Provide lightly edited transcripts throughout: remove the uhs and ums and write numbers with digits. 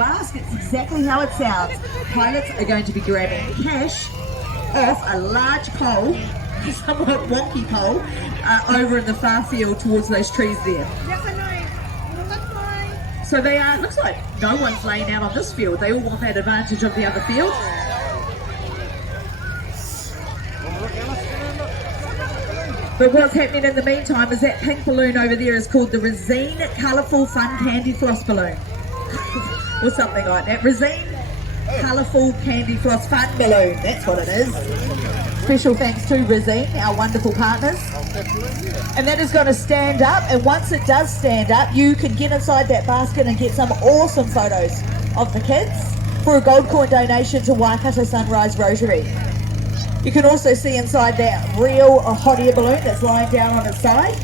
you ask, it's exactly how it sounds. Pilots are going to be grabbing cash off a large pole, a somewhat wonky pole, over in the far field towards those trees there. So they are, looks like no one's laying out on this field. They all want that advantage of the other field. But what's happening in the meantime is that pink balloon over there is called the Resine Colourful Fun Candy Floss Balloon. Or something like that. Resine Colourful Candy Floss Fun Balloon. That's what it is. Special thanks to Resine, our wonderful partners. And that is going to stand up, and once it does stand up, you can get inside that basket and get some awesome photos of the kids for a gold coin donation to Waikato Sunrise Rotary. You can also see inside that real hot air balloon that's lying down on its side.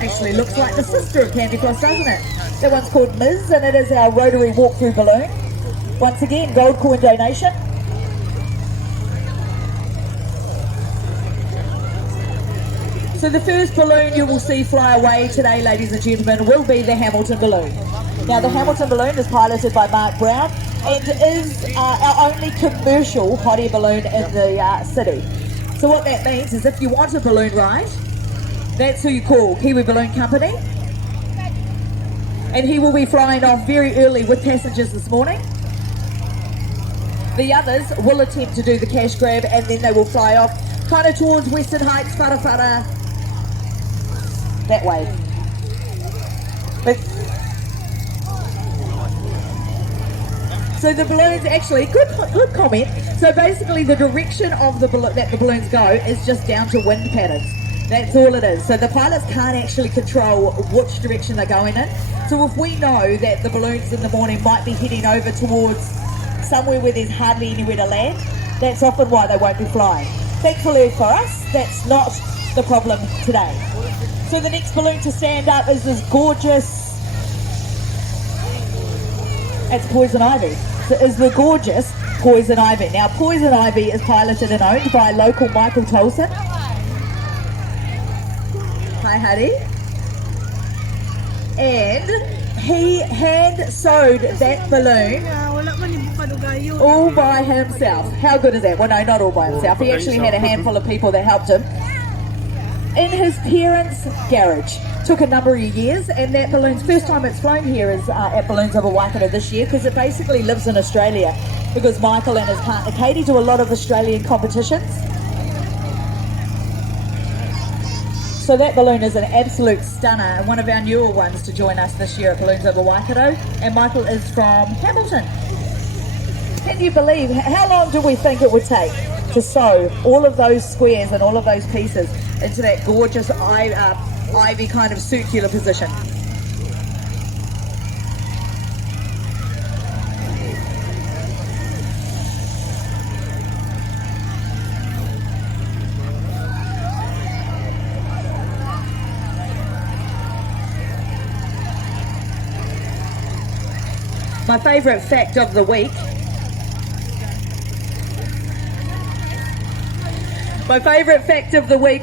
Actually looks like the sister of Candy Floss, doesn't it? That one's called Ms, and it is our Rotary walkthrough balloon. Once again, gold coin donation. So the first balloon you will see fly away today, ladies and gentlemen, will be the Hamilton balloon. Now the Hamilton balloon is piloted by Mark Brown and is our only commercial hot air balloon in the city. So what that means is if you want a balloon ride, that's who you call, Kiwi Balloon Company. And he will be flying off very early with passengers this morning. The others will attempt to do the cash grab and then they will fly off kind of towards Western Heights, Whara, that way. But so the balloons actually, good comment. So basically the direction of the that the balloons go is just down to wind patterns. That's all it is. So the pilots can't actually control which direction they're going in. So if we know that the balloons in the morning might be heading over towards somewhere where there's hardly anywhere to land, that's often why they won't be flying. Thankfully for us, that's not the problem today. So the next balloon to stand up is this gorgeous, it's Poison Ivy. So is the gorgeous Poison Ivy. Now Poison Ivy is piloted and owned by local Michael Tolson. Hi Huddy. And he hand sewed that balloon all by himself. How good is that? Well, no, not all by himself. He actually had a handful of people that helped him in his parents' garage. Took a number of years, and that balloon's first time it's flown here is at Balloons Over Waikato this year, because it basically lives in Australia, because Michael and his partner Katie do a lot of Australian competitions. So that balloon is an absolute stunner, and one of our newer ones to join us this year at Balloons Over Waikato. And Michael is from Hamilton. Can you believe, how long do we think it would take to sew all of those squares and all of those pieces into that gorgeous ivy kind of circular position? My favourite fact of the week,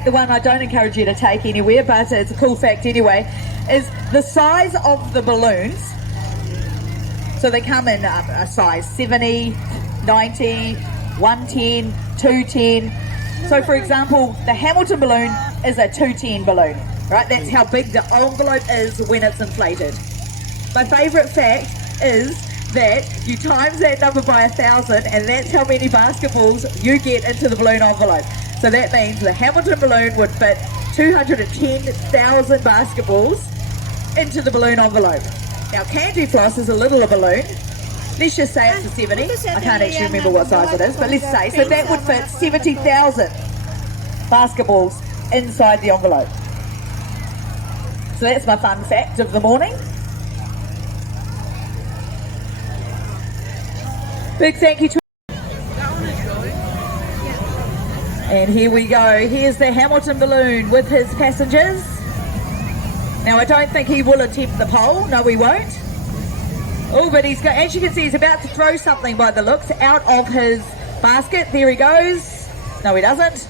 the one I don't encourage you to take anywhere, but it's a cool fact anyway, is the size of the balloons. So they come in a size 70, 90, 110, 210. So for example, the Hamilton balloon is a 210 balloon, right? That's how big the envelope is when it's inflated. My favourite fact is that you times that number by 1,000, and that's how many basketballs you get into the balloon envelope. So that means the Hamilton balloon would fit 210,000 basketballs into the balloon envelope. Now Candy Floss is a littler balloon. Let's just say it's a 70. I can't actually remember what size it is, but let's say. So that would fit 70,000 basketballs inside the envelope. So that's my fun fact of the morning. Big thank you to... And here we go. Here's the Hamilton balloon with his passengers. Now I don't think he will attempt the pole. No, he won't. Oh, but he's got, as you can see, he's about to throw something by the looks out of his basket. There he goes. No, he doesn't.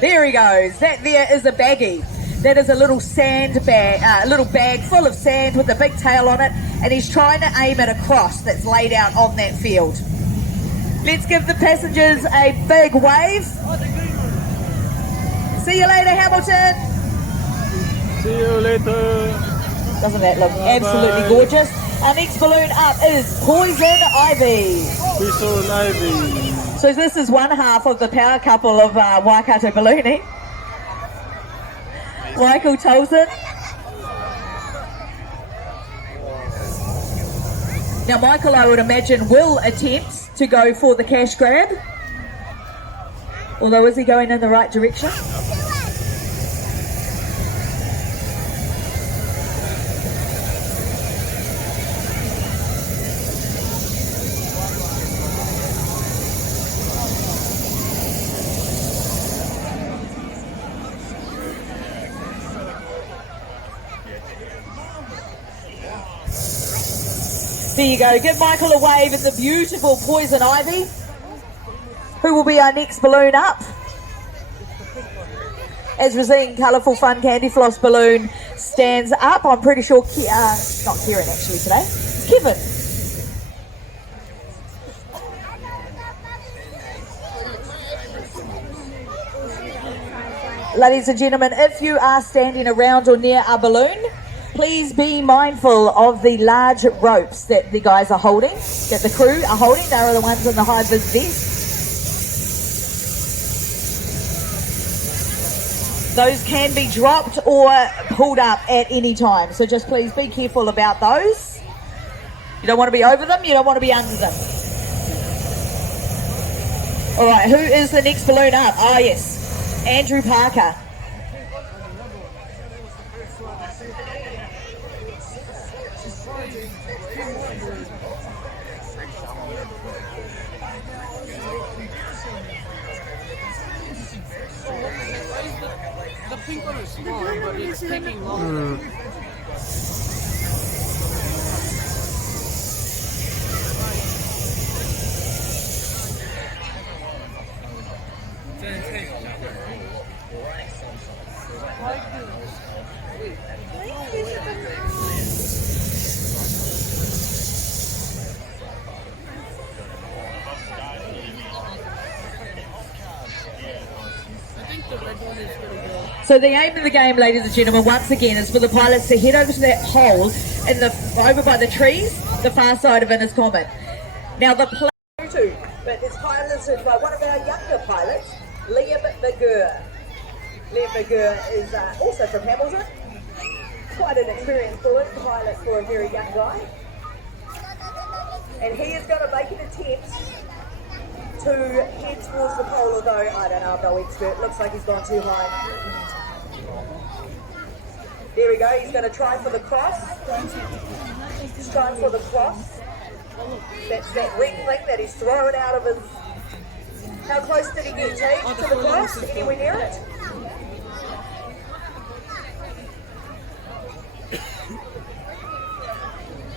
There he goes. That there is a baggie. That is a little sand bag, a little bag full of sand with a big tail on it. and he's trying to aim at a cross that's laid out on that field. Let's give the passengers a big wave. See you later, Hamilton. See you later. Doesn't that look absolutely gorgeous? Our next balloon up is Poison Ivy. Poison Ivy. So this is one half of the power couple of Waikato ballooning. Michael Tolson. Now Michael, I would imagine, will attempt to go for the cash grab. Although, is he going in the right direction? There you go. Give Michael a wave at the beautiful Poison Ivy. Who will be our next balloon up? As Rosine Colourful Fun Candy Floss balloon stands up, I'm pretty sure, not Kieran actually today, it's Kevin. Ladies and gentlemen, if you are standing around or near our balloon, please be mindful of the large ropes that the guys are holding, that the crew are holding. They are the ones in the high-vis vest. Those can be dropped or pulled up at any time. So just please be careful about those. You don't want to be over them, you don't want to be under them. All right, who is the next balloon up? Ah, yes, Andrew Parker. The pink one is small, but it's taking long. So the aim of the game, ladies and gentlemen, once again, is for the pilots to head over to that hole in the over by the trees, the far side of Innes Common. Now the plane, but it's piloted by one of our younger pilots, Liam McGurr. Liam McGurr is also from Hamilton. Quite an experienced pilot for a very young guy. And he is going to make an attempt to head towards the pole, although I don't know, I'm no expert. Looks like he's gone too high. There we go, he's going to try for the cross. He's trying for the cross. That's that red thing that he's thrown out of his... How close did he get, team, to the cross? Anywhere near it?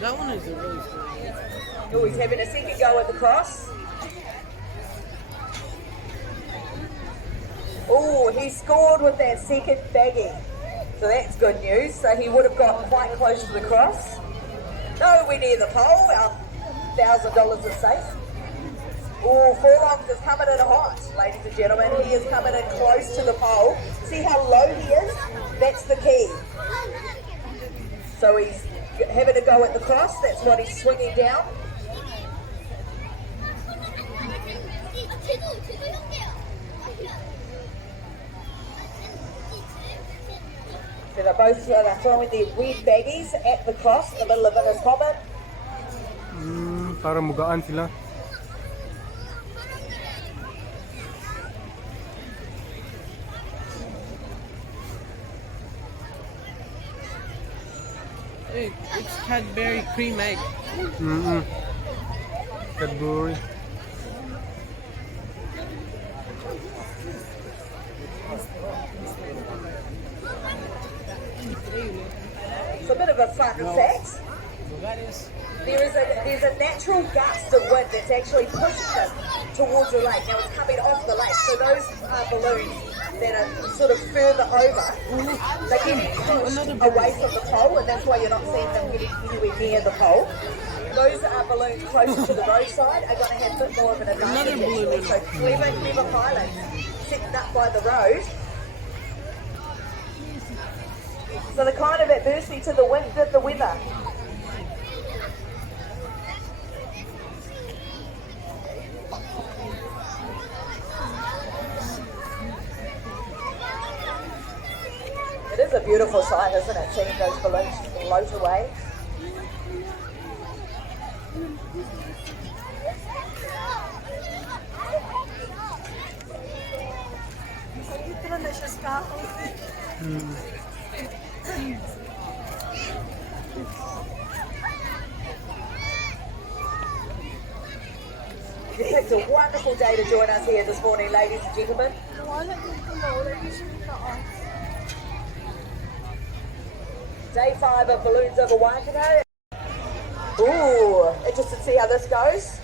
That one is a really good. Oh, he's having a second go at the cross. Oh, he scored with that second baggie. So that's good news. So he would have got quite close to the cross. Nowhere near the pole. Our $1,000 is safe. Oh, Furlongs is coming in hot, ladies and gentlemen. He is coming in close to the pole. See how low he is? That's the key. So he's having a go at the cross. That's what he's swinging down. So they're both throwing their red baggies at the cross in the middle of Innes Common. Para mugaan sila. Hey, it's Cadbury cream egg. Cadbury. It's a bit of a fun fact. There's a natural gust of wind that's actually pushing them towards the lake. Now it's coming off the lake, so those balloons that are sort of further over. They get pushed away from the pole, and that's why you're not seeing them getting anywhere near the pole. Those balloons closer to the roadside are going to have a bit more of an advantage. Actually. So clever pilots setting up by the road. So they're kind of adversely to the wind and the weather. It is a beautiful sight, isn't it, seeing those balloons float away. You picked a wonderful day to join us here this morning, ladies and gentlemen. Day 5 of Balloons over Waikato. Ooh, interested to see how this goes.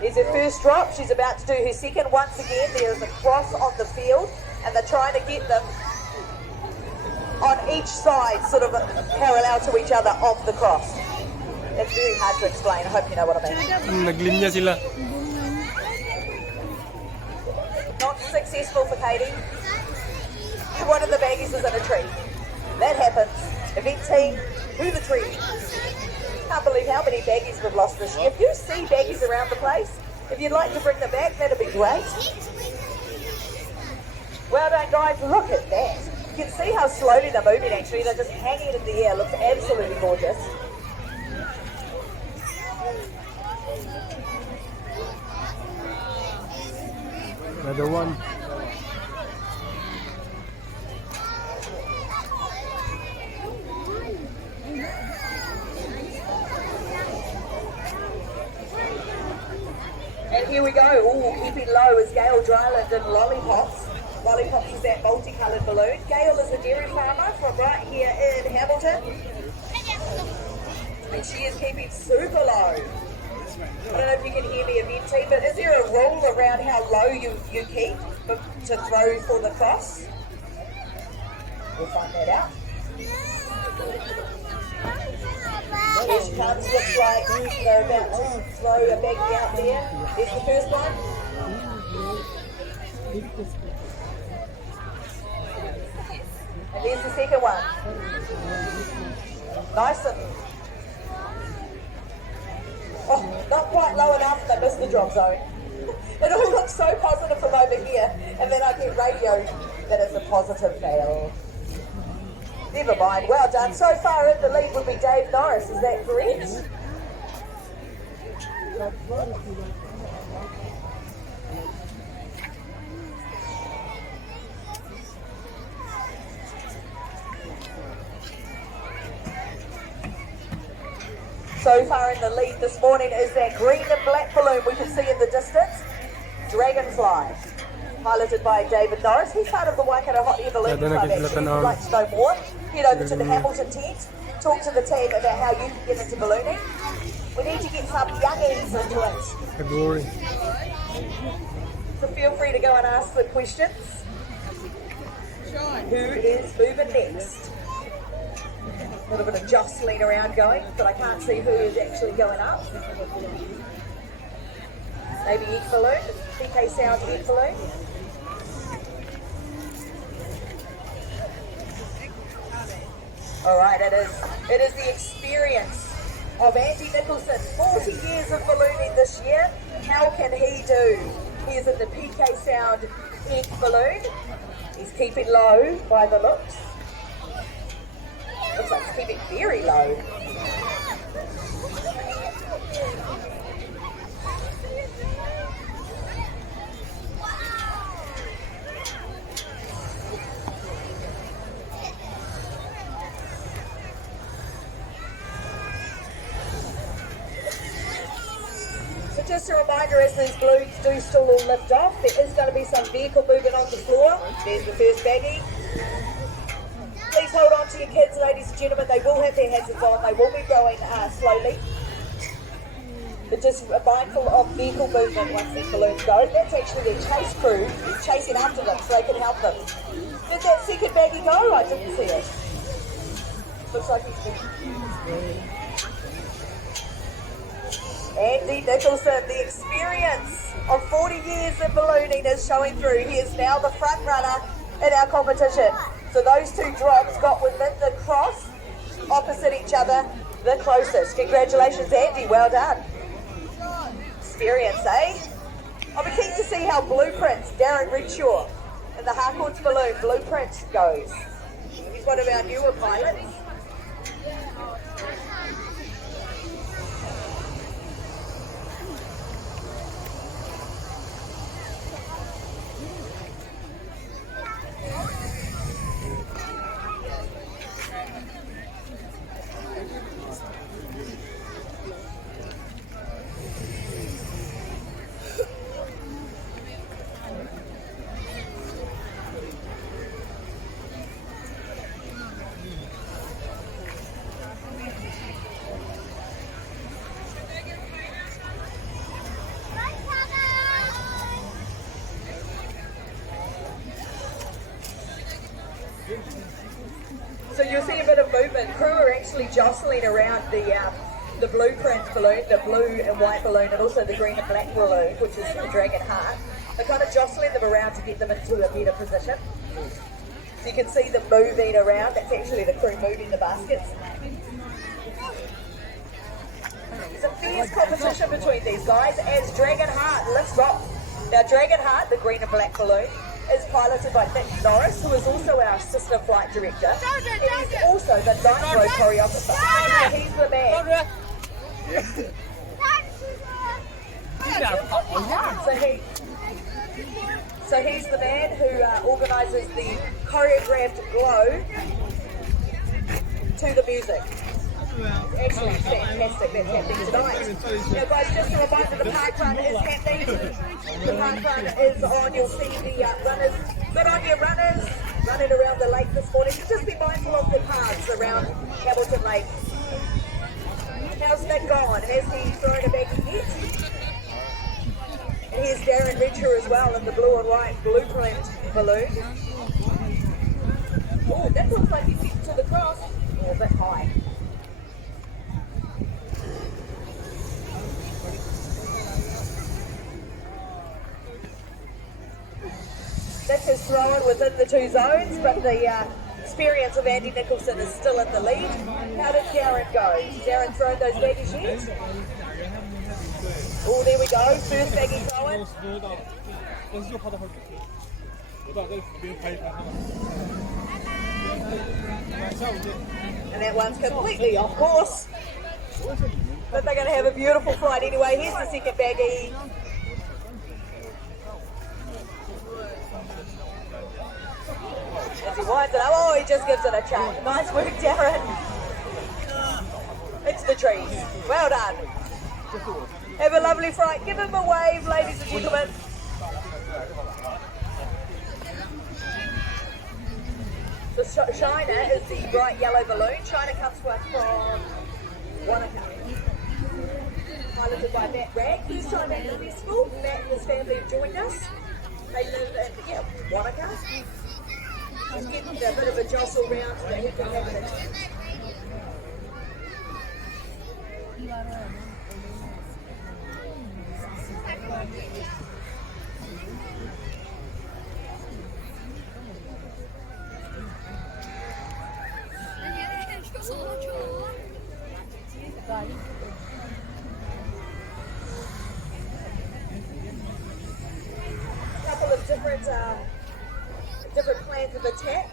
Here's her first drop. She's about to do her second. Once again, there is a cross on the field, and they're trying to get them on each side, sort of parallel to each other of the cross. It's very hard to explain. I hope you know what I mean. Naglinya sila. Not successful for Katie. One of the baggies is in a tree. That happens. Event team, who the tree? Can't believe how many baggies we've lost this year. If you see baggies around the place, if you'd like to bring them back, that'd be great. Well done, guys. Look at that. You can see how slowly they're moving, actually. They're just hanging in the air. Looks absolutely gorgeous. Another one. And here we go. Ooh, keeping low is Gail Dryland and Lollipops. Lollipops is that multicoloured balloon. Gail is a dairy farmer from right here in Hamilton. And she is keeping super low. I don't know if you can hear me, event team, but is there a rule around how low you keep to throw for the cross? We'll find that out. Here she comes, looks like they're about to throw a baggie out there. Here's the first one. And there's the second one. Nice and... Oh, not quite low enough, they missed the drop zone. It all looks so positive from over here, and then I get radio that it's a positive fail. Never mind, well done. So far in the lead would be Dave Norris, is that correct? So far in the lead this morning is that green and black balloon we can see in the distance, Dragonfly, piloted by David Norris. He's part of the Waikato Hot Air Balloon Club actually. If you'd like to know more, head over to the Hamilton tent, talk to the team about how you can get into ballooning. We need to get some youngins into it. February. So feel free to go and ask the questions. Who is moving next? A little bit of jostling around going, but I can't see who is actually going up. Maybe egg balloon, PK Sound egg balloon. All right, it is the experience of Andy Nicholson. 40 years of ballooning this year. How can he do? He is in the PK Sound egg balloon. He's keeping low by the looks. Looks like he's keeping very low. So just a reminder, as these balloons do still all lift off, there is going to be some vehicle movement on the floor. There's the first baggie. Please hold on to your kids, ladies and gentlemen. They will have their hazards on. They will be going slowly. They're just mindful of vehicle movement once these balloons go. That's actually their chase crew chasing after them so they can help them. Did that second baggie go? I didn't see it. Looks like he's been... Andy Nicholson, the experience of 40 years of ballooning is showing through. He is now the front runner in our competition. So those two drops got within the cross, opposite each other, the closest. Congratulations, Andy, well done. Experience, eh? I'll be keen to see how Blueprints, Darren Redshaw, and the Harcourts balloon Blueprint goes. He's one of our newer pilots. So you'll see a bit of movement. Crew are actually jostling around the Blueprint balloon, the blue and white balloon, and also the green and black balloon, which is the Dragon Heart. They're kind of jostling them around to get them into a better position. So you can see them moving around. That's actually the crew moving the baskets. It's a fierce competition between these guys as Dragon Heart lifts off. Now Dragon Heart, the green and black balloon, is piloted by Nick Norris, who is also our assistant flight director. And he's also the night road choreographer. He's the man. So he's the man who organises the choreographed glow to the music. Actually fantastic, that's happening tonight. Now guys, just a reminder, the park run is happening. The park run is on. You'll see the runners, good on you runners, running around the lake this morning. So just be mindful of the paths around Hamilton Lake. How's Nick gone? Has he thrown a baggie yet? And here's Darren Redshaw as well in the blue and white Blueprint balloon. Oh, that looks like he's getting to the cross. Oh, a bit high. Nick is thrown within the two zones, but the experience of Andy Nicholson is still in the lead. How did Darren go? Darren thrown those baggies yet? Oh, there we go. First baggie thrown. And that one's completely off course. But they're going to have a beautiful flight anyway. Here's the second baggie. As he winds it up, oh, he just gives it a chuck. Nice work, Darren. It's the trees. Well done. Have a lovely flight. Give him a wave, ladies and gentlemen. So China is the bright yellow balloon. China comes to us from Wanaka. Piloted by Matt Ragg. First time at the festival. Matt and his family have joined us. They live in Wanaka. Just getting a bit of a jostle round so that he can have an attempt. Couple of different plans of attack.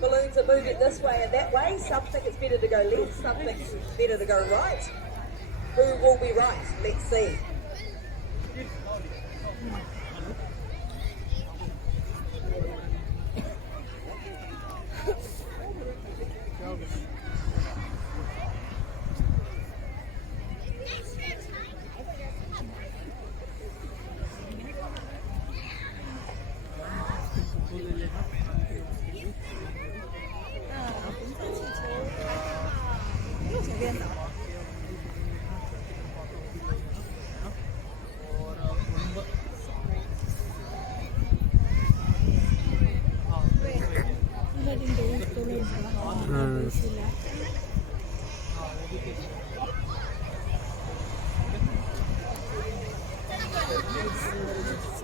Balloons are moving this way and that way. Some think it's better to go left, some think it's better to go right. Who will be right? Let's see.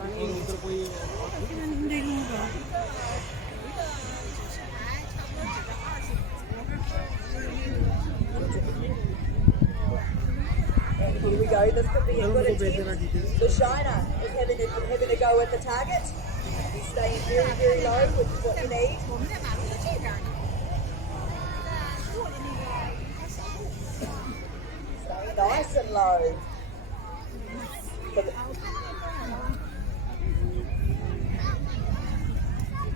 And here we go. This could be a good attempt. The Shiner is having a go at the target. He's staying very, very low, which is what you need. Staying nice and low.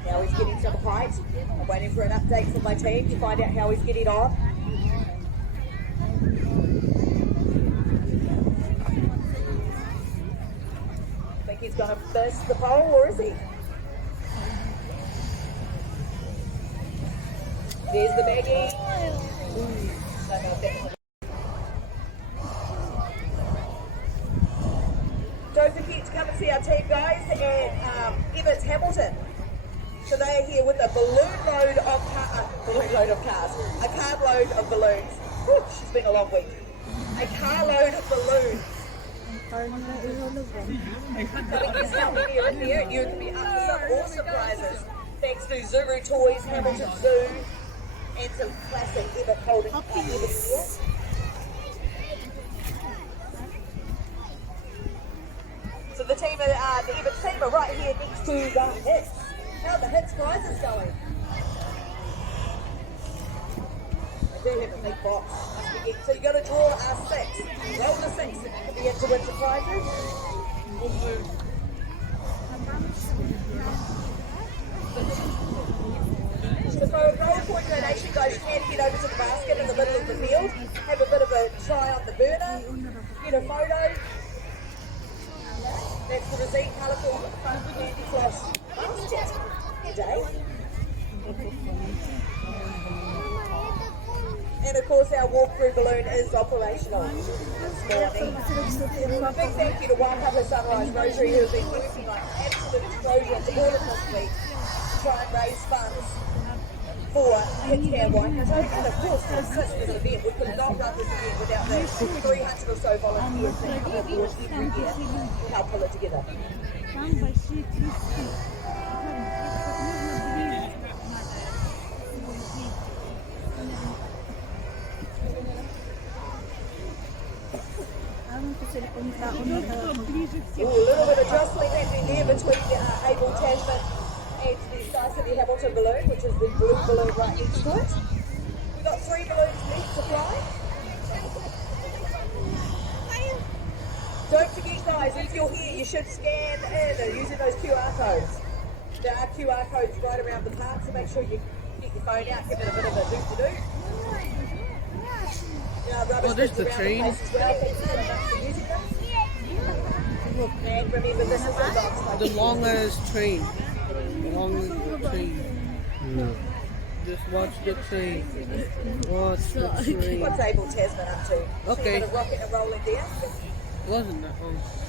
Now he's getting some height. I'm waiting for an update from my team to find out how he's getting on. Think he's going to burst the pole, or is he? There's the baggie. Don't forget to come and see our team, guys, at Evans Hamilton. So they are here with a carload of balloons. Whew, she's been a long week. A carload of balloons. But guess how many are in here? You can be up for some awesome prizes. Thanks to Zuru Toys, Hamilton Zoo, and some classic Ever holding here. So the team, the Evans team are right here next to the Hits. How are the Hits prizes going? I do have a big box. So you got to draw a 6. Roll the 6 and you can be in to win some prizes. So for a goal point donation, guys, you can head over to the basket in the middle of the field, have a bit of a try on the burner, get a photo. That's the Resine Colourful Fun Candy Floss basket. Today. And of course our walk-through balloon is operational. A big thank you to Waikato Sunrise Rotary who have been working on absolute explosions all across the week to try and raise funds for Hitscan Waikato. And of course for such an event, we could not run this event without the 300 or so volunteers that come on board every year to help pull it together. Ooh, a little bit of jostling happening there between Abel Tasman and the Sky City Hamilton balloon, which is the blue balloon right next to it. We've got 3 balloons left to fly. Don't forget, guys, if you're here, you should scan in using those QR codes. There are QR codes right around the park, so make sure you get your phone out, give it a bit of a do-to-do. Oh, there's the train. And remember, this is The longest train. The longest train. No. Just watch the train. Watch the train. What's Abel Tasman up to? Okay. See a bit of rocking and rolling down. Wasn't that long.